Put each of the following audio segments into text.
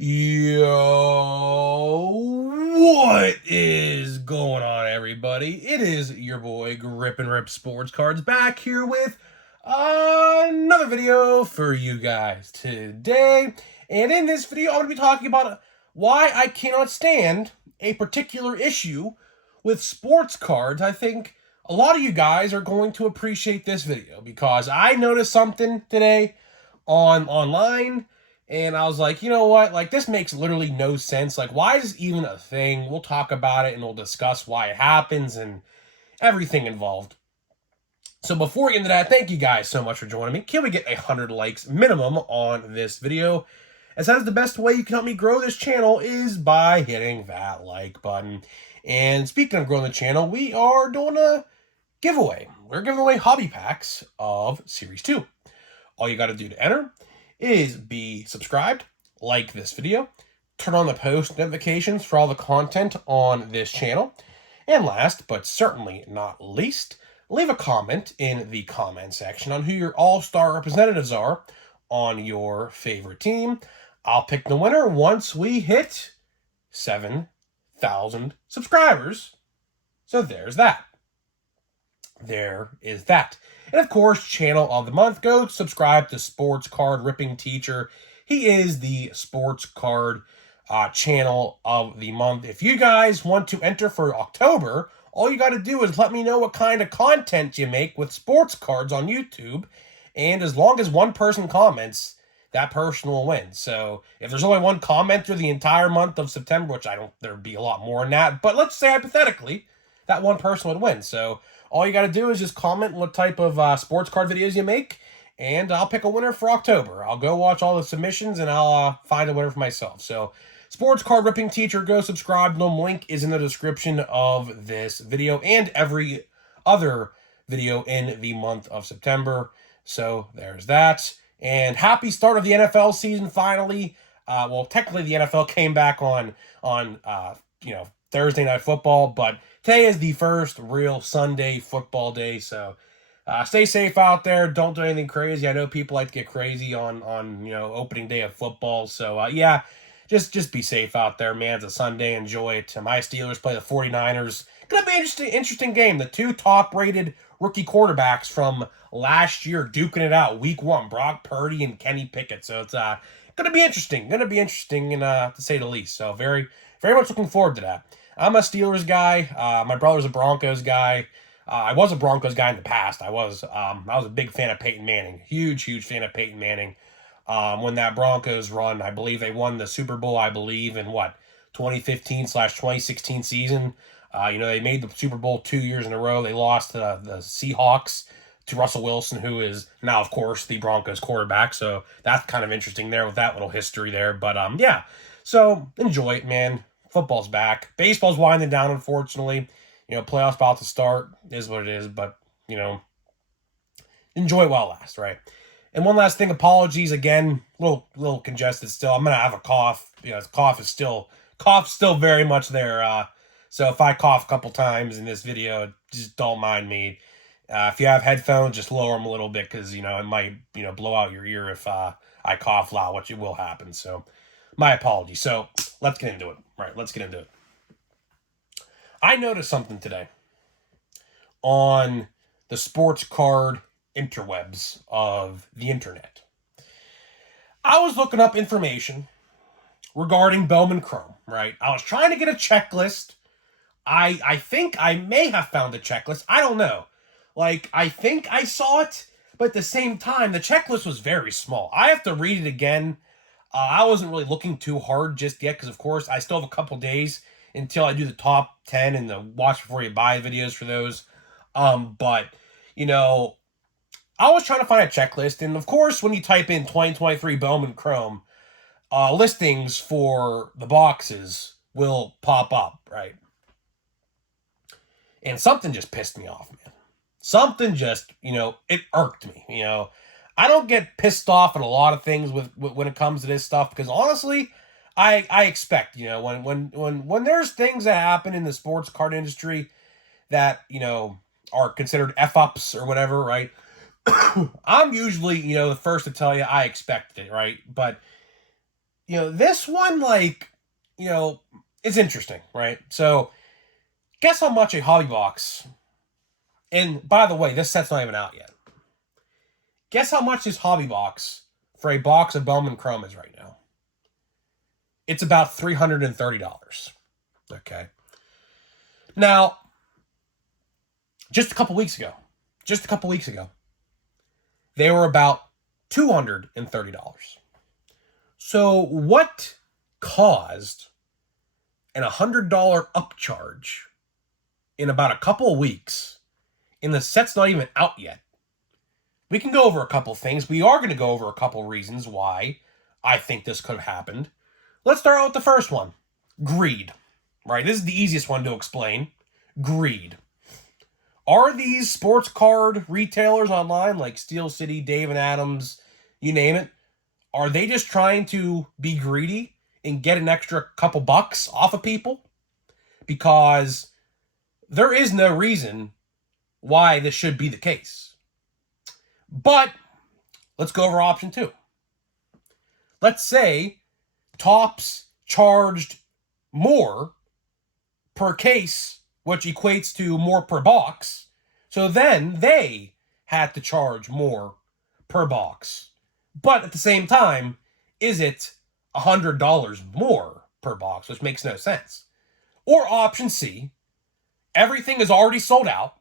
Yo, what is going on, everybody? It is your boy Grip and Rip Sports Cards back here with another video for you guys today. And in this video, I'm going to be talking about why I cannot stand a particular issue with sports cards. I think a lot of you guys are going to appreciate this video because I noticed something today online. And I was like, you know what? Like, this makes literally no sense. Like, why is this even a thing? We'll talk about it and we'll discuss why it happens and everything involved. So before we get into that, thank you guys so much for joining me. Can we get 100 likes minimum on this video? As that is the best way you can help me grow this channel is by hitting that like button. And speaking of growing the channel, we are doing a giveaway. We're giving away hobby packs of Series 2. All you got to do to enter is be subscribed, like this video, turn on the post notifications for all the content on this channel, and last but certainly not least, leave a comment in the comment section on who your all-star representatives are on your favorite team. I'll pick the winner once we hit 7,000 subscribers. So there's that. There is that. And of course, channel of the month, go subscribe to Sports Card Ripping Teacher. He is the sports card channel of the month. If you guys want to enter for October, all you got to do is let me know what kind of content you make with sports cards on YouTube. And as long as one person comments, that person will win. So if there's only one commenter the entire month of September, which I don't, there'd be a lot more than that, but let's say hypothetically, that one person would win. So all you got to do is just comment what type of sports card videos you make, and I'll pick a winner for October. I'll go watch all the submissions, and I'll find a winner for myself. So, Sports Card Ripping Teacher, go subscribe. The link is in the description of this video and every other video in the month of September. So, there's that. And happy start of the NFL season, finally. Well, technically, the NFL came back on Thursday Night Football, but today is the first real Sunday football day, so stay safe out there. Don't do anything crazy. I know people like to get crazy on opening day of football, so yeah, just be safe out there, man. It's a Sunday. Enjoy it. My Steelers play the 49ers. Gonna be an interesting game. The two top-rated rookie quarterbacks from last year duking it out week one, Brock Purdy and Kenny Pickett. So it's gonna be interesting. Gonna be interesting, and to say the least. So very much looking forward to that. I'm a Steelers guy. My brother's a Broncos guy. I was a Broncos guy in the past. I was a big fan of Peyton Manning. Huge fan of Peyton Manning. When that Broncos run, I believe they won the Super Bowl, in 2015/2016 season. They made the Super Bowl 2 years in a row. They lost to the Seahawks to Russell Wilson, who is now, of course, the Broncos quarterback. So that's kind of interesting there with that little history there. But yeah, so enjoy it, man. Football's back. Baseball's winding down, unfortunately. Playoffs about to start. Is what it is, but, enjoy it while it lasts, right? And one last thing, apologies again. Little congested still. I'm going to have a cough. Cough is still very much there. So if I cough a couple times in this video, just don't mind me. If you have headphones, just lower them a little bit because, it might, blow out your ear if I cough loud, which it will happen. So my apologies. So let's get into it. Right, let's get into it. I noticed something today on the sports card interwebs of the internet. I was looking up information regarding Bowman Chrome, right? I was trying to get a checklist. I think I may have found a checklist. I don't know. I think I saw it, but at the same time, the checklist was very small. I have to read it again. I wasn't really looking too hard just yet because, of course, I still have a couple days until I do the top 10 and the watch before you buy videos for those. But, I was trying to find a checklist. And, of course, when you type in 2023 Bowman Chrome, listings for the boxes will pop up, right? And something just pissed me off, man. Something just, it irked me, I don't get pissed off at a lot of things when it comes to this stuff because honestly, I expect when there's things that happen in the sports card industry that are considered f-ups or whatever, right? I'm usually the first to tell you I expected it, right? But this one, like, it's interesting, right? So, guess how much a hobby box, and by the way, this set's not even out yet. Guess how much this hobby box for a box of Bowman Chrome is right now? It's about $330. Okay. Now, just a couple weeks ago, they were about $230. So what caused an $100 upcharge in about a couple of weeks, and the set's not even out yet? We can go over a couple things. We are going to go over a couple reasons why I think this could have happened. Let's start out with the first one. Greed. Right? This is the easiest one to explain. Greed. Are these sports card retailers online, like Steel City, Dave and Adams, you name it, are they just trying to be greedy and get an extra couple bucks off of people? Because there is no reason why this should be the case. But let's go over option 2. Let's say Topps charged more per case, which equates to more per box. So then they had to charge more per box. But at the same time, is it $100 more per box, which makes no sense? Or option C, everything is already sold out,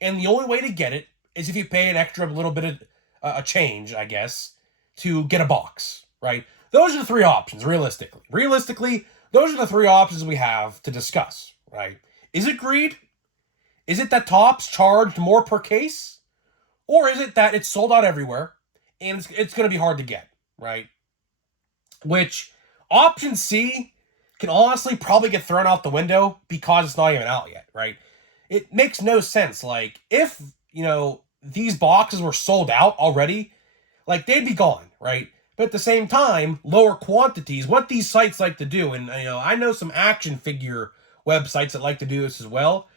and the only way to get it is if you pay an extra little bit of a change, I guess, to get a box, right? Those are the three options, realistically. Realistically, those are the three options we have to discuss, right? Is it greed? Is it that Topps charged more per case? Or is it that it's sold out everywhere and it's going to be hard to get, right? Which, option C can honestly probably get thrown out the window because it's not even out yet, right? It makes no sense. Like, if, these boxes were sold out already, like, they'd be gone, right? But at the same time, lower quantities, what these sites like to do, and I know some action figure websites that like to do this as well.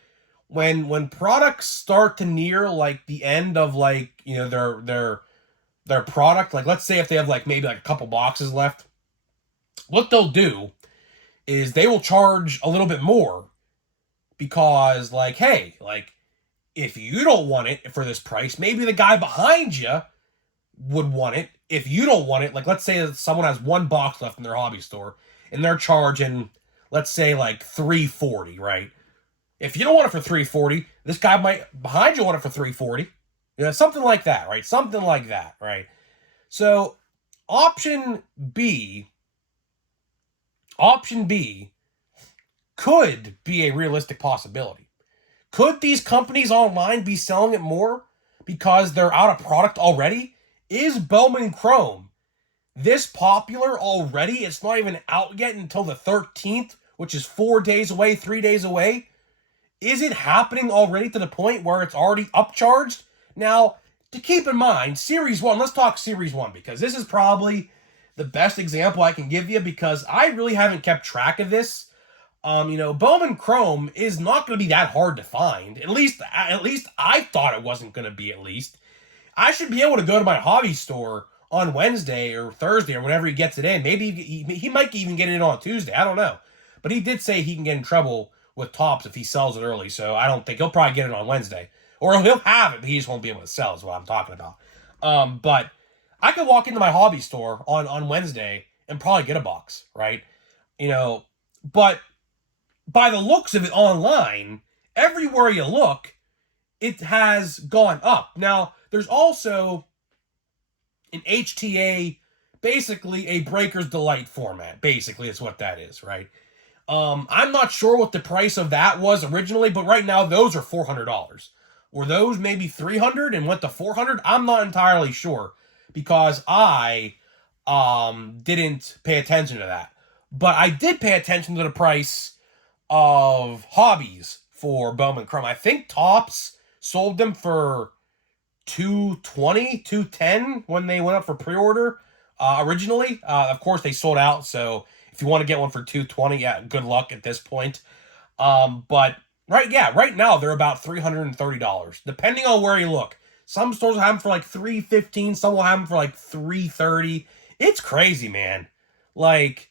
When products start to near like the end of like their product, like let's say if they have like maybe like a couple boxes left, what they'll do is they will charge a little bit more because like, hey, like if you don't want it for this price, maybe the guy behind you would want it. If you don't want it, like let's say that someone has one box left in their hobby store and they're charging, let's say like $340, right? If you don't want it for $340, this guy might behind you want it for $340. Something like that, right? Something like that, right? So option B could be a realistic possibility. Could these companies online be selling it more because they're out of product already? Is Bowman Chrome this popular already? It's not even out yet until the 13th, which is 4 days away, 3 days away. Is it happening already to the point where it's already upcharged? Now, to keep in mind, Series 1, let's talk Series 1, because this is probably the best example I can give you, because I really haven't kept track of this. Bowman Chrome is not going to be that hard to find. At least I thought it wasn't going to be, at least. I should be able to go to my hobby store on Wednesday or Thursday or whenever he gets it in. Maybe he might even get it in on Tuesday. I don't know. But he did say he can get in trouble with Topps if he sells it early, so I don't think he'll probably get it on Wednesday. Or he'll have it, but he just won't be able to sell is what I'm talking about. But I could walk into my hobby store on Wednesday and probably get a box, right? But by the looks of it online, everywhere you look, it has gone up. Now, there's also an HTA, basically a Breaker's Delight format. Basically, it's what that is, right? I'm not sure what the price of that was originally, but right now those are $400. Were those maybe $300 and went to $400? I'm not entirely sure because I didn't pay attention to that. But I did pay attention to the price of hobbies for Bowman Chrome. I think Topps sold them for $220, $210 when they went up for pre-order originally. Of course, they sold out, so if you want to get one for $220, yeah, good luck at this point. But right now they're about $330, depending on where you look. Some stores will have them for like $315, some will have them for like $330. It's crazy, man. Like,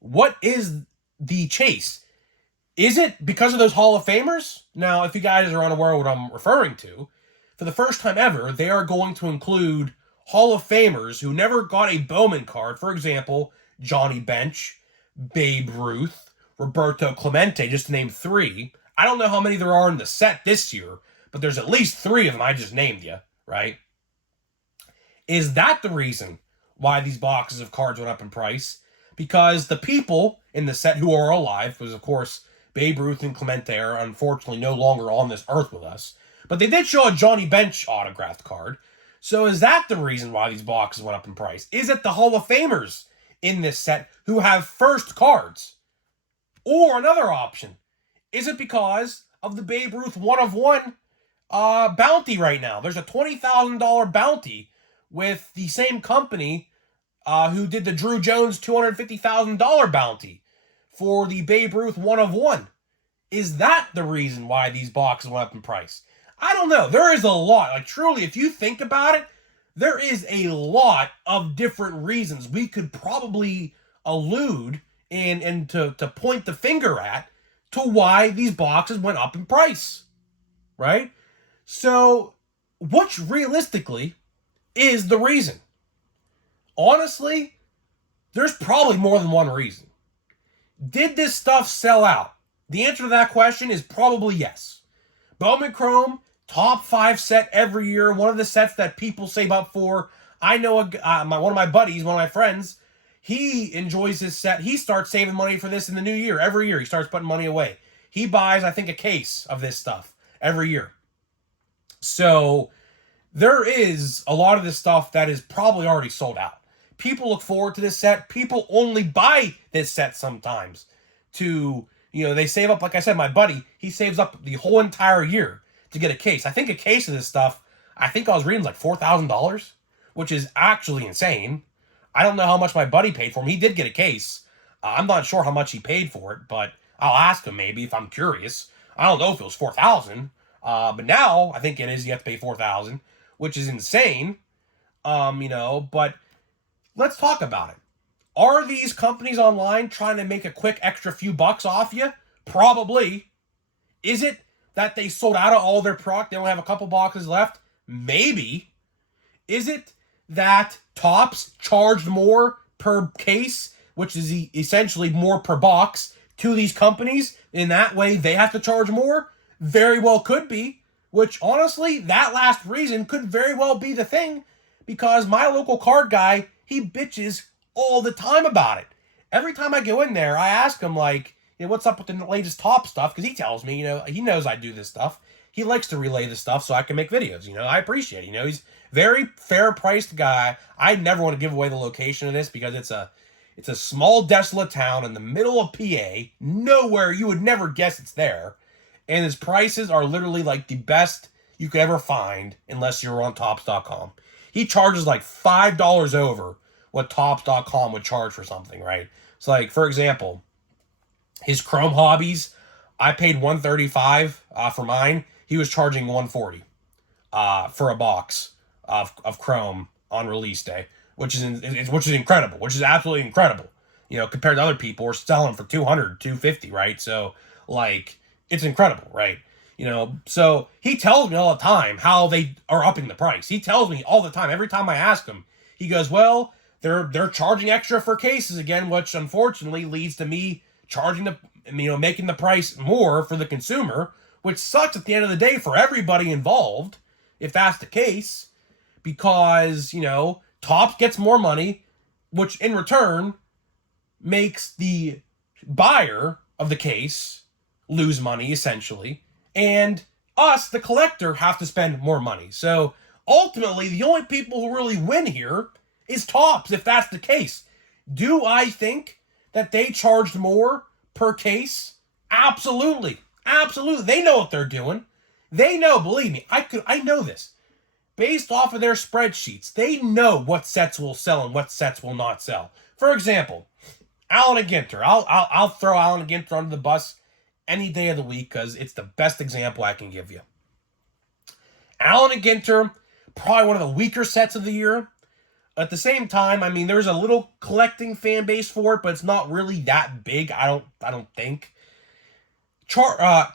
what is the chase? Is it because of those Hall of Famers? Now, if you guys are unaware of what I'm referring to, for the first time ever, they are going to include Hall of Famers who never got a Bowman card. For example, Johnny Bench, Babe Ruth, Roberto Clemente, just to name three. I don't know how many there are in the set this year, but there's at least three of them I just named you, right? Is that the reason why these boxes of cards went up in price? Because the people in the set who are alive, because of course Babe Ruth and Clemente are unfortunately no longer on this earth with us, but they did show a Johnny Bench autographed card. So is that the reason why these boxes went up in price? Is it the Hall of Famers in this set who have first cards? Or another option, is it because of the Babe Ruth 1 of 1 bounty right now? There's a $20,000 bounty with the same company who did the Drew Jones $250,000 bounty for the Babe Ruth 1 of 1. Is that the reason why these boxes went up in price? I don't know. There is a lot. Like, truly, if you think about it, there is a lot of different reasons we could probably allude and to point the finger at to why these boxes went up in price, right? So, which realistically is the reason? Honestly, there's probably more than one reason. Did this stuff sell out? The answer to that question is probably yes. Bowman Chrome, top 5 set every year. One of the sets that people save up for. I know one of my buddies, one of my friends, he enjoys this set. He starts saving money for this in the new year. Every year he starts putting money away. He buys, I think, a case of this stuff every year. So there is a lot of this stuff that is probably already sold out. People look forward to this set. People only buy this set sometimes to, they save up. Like I said, my buddy, he saves up the whole entire year to get a case. I think a case of this stuff, I think I was reading like $4,000, which is actually insane. I don't know how much my buddy paid for him. He did get a case. I'm not sure how much he paid for it, but I'll ask him maybe if I'm curious. I don't know if it was $4,000, but now I think it is. You have to pay $4,000, which is insane. But let's talk about it. Are these companies online trying to make a quick extra few bucks off you? Probably. Is it that they sold out of all their product? They only have a couple boxes left? Maybe. Is it that Topps charged more per case, which is essentially more per box, to these companies? In that way, they have to charge more? Very well could be. Which, honestly, that last reason could very well be the thing. Because my local card guy, he bitches all the time about it. Every time I go in there, I ask him, like, what's up with the latest Top stuff? Because he tells me, he knows I do this stuff. He likes to relay the stuff so I can make videos. I appreciate it. He's very fair-priced guy. I never want to give away the location of this because it's a small, desolate town in the middle of PA. Nowhere. You would never guess it's there. And his prices are literally like the best you could ever find unless you're on Topps.com. He charges like $5 over what Topps.com would charge for something, right? So, like, for example, his Chrome hobbies, I paid $135 for mine. He was charging $140 for a box of Chrome on release day, which is incredible, which is absolutely incredible. Compared to other people, we're selling for $200, $250, right? So, like, it's incredible, right? So he tells me all the time how they are upping the price. He tells me all the time. Every time I ask him, he goes, well, they're charging extra for cases again, which unfortunately leads to me charging making the price more for the consumer, which sucks at the end of the day for everybody involved, if that's the case, because, Topps gets more money, which in return makes the buyer of the case lose money, essentially. And us, the collector, have to spend more money. So ultimately, the only people who really win here is Topps, if that's the case. Do I think that they charged more per case? Absolutely. Absolutely. They know what they're doing. They know, believe me, I know this. Based off of their spreadsheets, they know what sets will sell and what sets will not sell. For example, Allen and Ginter. I'll throw Allen and Ginter under the bus any day of the week because it's the best example I can give you. Allen and Ginter, probably one of the weaker sets of the year. at the same time, I mean, there's a little collecting fan base for it, but it's not really that big. I don't think.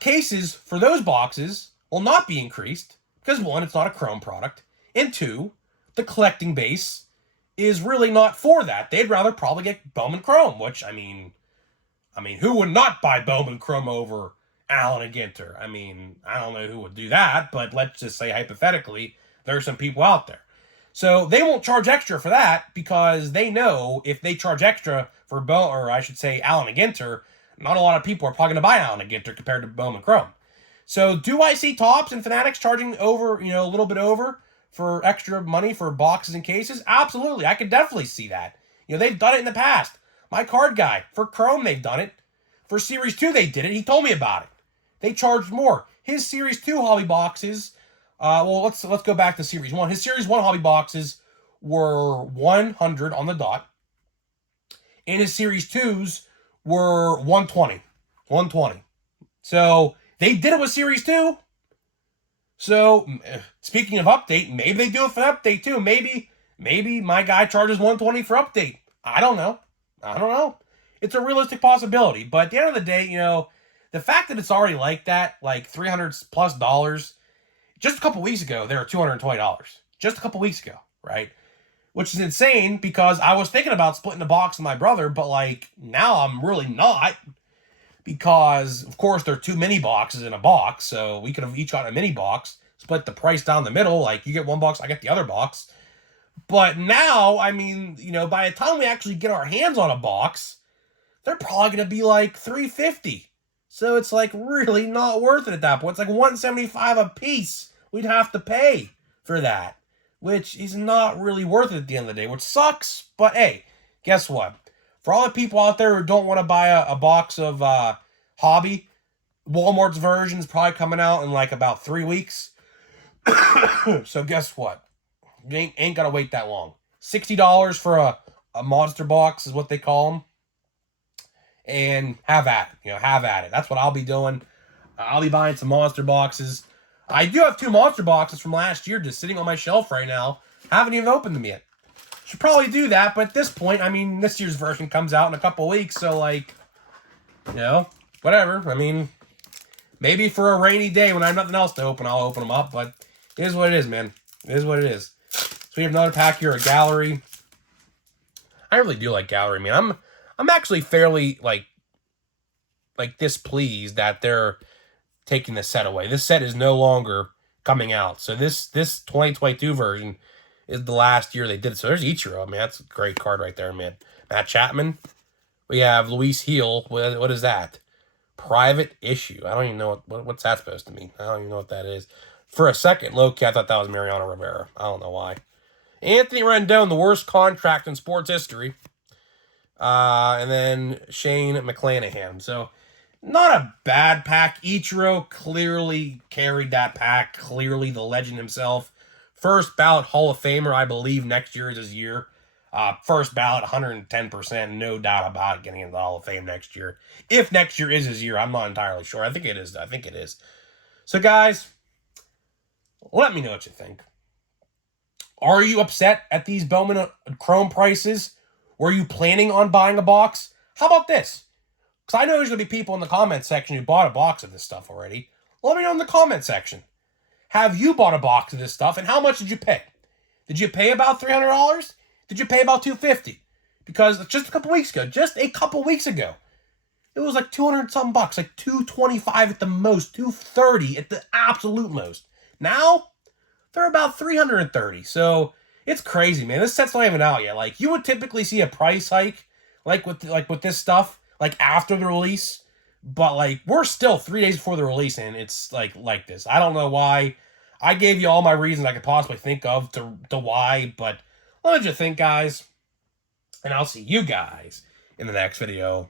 Cases for those boxes will not be increased because one, it's not a Chrome product, and two, the collecting base is really not for that. They'd rather probably get Bowman Chrome, which I mean, who would not buy Bowman Chrome over Allen and Ginter? I mean, I don't know who would do that, but let's just say hypothetically, there's some people out there. So they won't charge extra for that because they know if they charge extra for Allen and Ginter, not a lot of people are probably going to buy Allen and Ginter compared to Bowman Chrome. So do I see Topps and Fanatics charging over, a little bit over for extra money for boxes and cases? Absolutely. I could definitely see that. They've done it in the past. My card guy, for Chrome, they've done it. For Series 2, they did it. He told me about it. They charged more. His Series 2 hobby boxes, let's go back to Series 1. His Series 1 hobby boxes were 100 on the dot. And his Series 2s were 120. 120. So, they did it with Series 2. So, speaking of update, maybe they do it for update too. Maybe my guy charges 120 for update. I don't know. It's a realistic possibility. But at the end of the day, the fact that it's already like that, like $300+ just a couple weeks ago, they were $220. Just a couple weeks ago, right? Which is insane because I was thinking about splitting the box with my brother, but now I'm really not. Because, of course, there are too many boxes in a box, so we could have each gotten a mini box, split the price down the middle, you get one box, I get the other box. But now, by the time we actually get our hands on a box, they're probably going to be $350. So it's really not worth it at that point. It's $175 a piece we'd have to pay for that, which is not really worth it at the end of the day, which sucks. But hey, guess what? For all the people out there who don't want to buy a box of hobby, Walmart's version is probably coming out in about 3 weeks. So guess what? You ain't got to wait that long. $60 for a monster box is what they call them. And have at it. Have at it. That's what I'll be doing. I'll be buying some monster boxes. I do have 2 monster boxes from last year just sitting on my shelf right now. Haven't even opened them yet. Should probably do that, but at this point, this year's version comes out in a couple weeks, so, whatever. Maybe for a rainy day when I have nothing else to open, I'll open them up, but it is what it is, man. It is what it is. So we have another pack here, a gallery. I really do like gallery, man. I'm actually fairly, displeased that they're taking this set away. This set is no longer coming out, so this 2022 version is the last year they did it. So there's Ichiro. That's a great card right there, man. Matt Chapman. We have Luis Heel. What is that? Private issue. I don't even know what's that supposed to mean. I don't even know what that is. For a second, low-key, I thought that was Mariano Rivera. I don't know why. Anthony Rendon, the worst contract in sports history. And then Shane McClanahan. So, not a bad pack. Ichiro clearly carried that pack. Clearly the legend himself. First ballot Hall of Famer, I believe next year is his year. First ballot, 110%, no doubt about it, getting into the Hall of Fame next year. If next year is his year, I'm not entirely sure. I think it is. So, guys, let me know what you think. Are you upset at these Bowman Chrome prices? Were you planning on buying a box? How about this? Because I know there's going to be people in the comment section who bought a box of this stuff already. Let me know in the comment section. Have you bought a box of this stuff, and how much did you pay? Did you pay about $300? Did you pay about $250? Because just a couple weeks ago, it was 200-something bucks, $225 at the most, $230 at the absolute most. Now, they're about $330. So it's crazy, man. This set's not even out yet. You would typically see a price hike, with this stuff, after the release. But, we're still 3 days before the release, and it's, like this. I don't know why. I gave you all my reasons I could possibly think of to why, but what did you think, guys? And I'll see you guys in the next video.